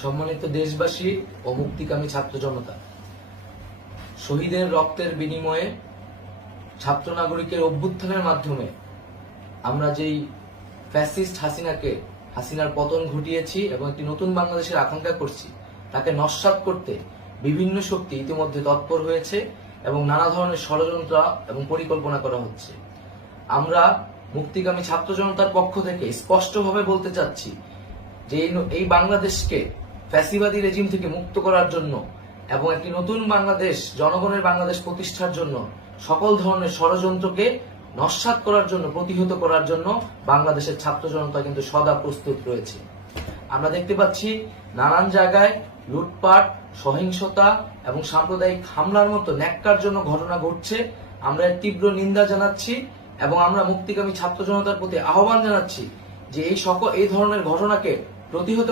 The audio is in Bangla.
সম্মানিত দেশবাসী ও মুক্তিকামী ছাত্র জনতা, শহীদের রক্তের বিনিময়ে ছাত্র নাগরিকের অভ্যুত্থানের মাধ্যমে আমরা যেই ফ্যাসিস্ট হাসিনার পতন ঘটিয়েছি এবং একটি নতুন বাংলাদেশের আকাঙ্ক্ষা করছি, তাকে নস্যাৎ করতে বিভিন্ন শক্তি ইতিমধ্যে তৎপর হয়েছে এবং নানা ধরনের ষড়যন্ত্র এবং পরিকল্পনা করা হচ্ছে। আমরা মুক্তিকামী ছাত্র জনতার পক্ষ থেকে স্পষ্টভাবে বলতে চাচ্ছি যে এই বাংলাদেশকে ফ্যাসিবাদী রেজিম থেকে মুক্ত করার জন্য এবং একটি নতুন বাংলাদেশ, জনগণের বাংলাদেশ প্রতিষ্ঠার জন্য সকল ধরনের ষড়যন্ত্রকে নস্যাৎ করার জন্য, প্রতিহত করার জন্য বাংলাদেশের ছাত্র জনতা কিন্তু সদা প্রস্তুত রয়েছে। আমরা দেখতে পাচ্ছি নানান জায়গায় লুটপাট, সহিংসতা এবং সাম্প্রদায়িক হামলার মতো ন্যাক্কারজনক ঘটনা ঘটছে। আমরা এর তীব্র নিন্দা জানাচ্ছি এবং আমরা মুক্তিকামী ছাত্র জনতার প্রতি আহ্বান জানাচ্ছি যে এই ধরনের ঘটনাকে প্রতিহত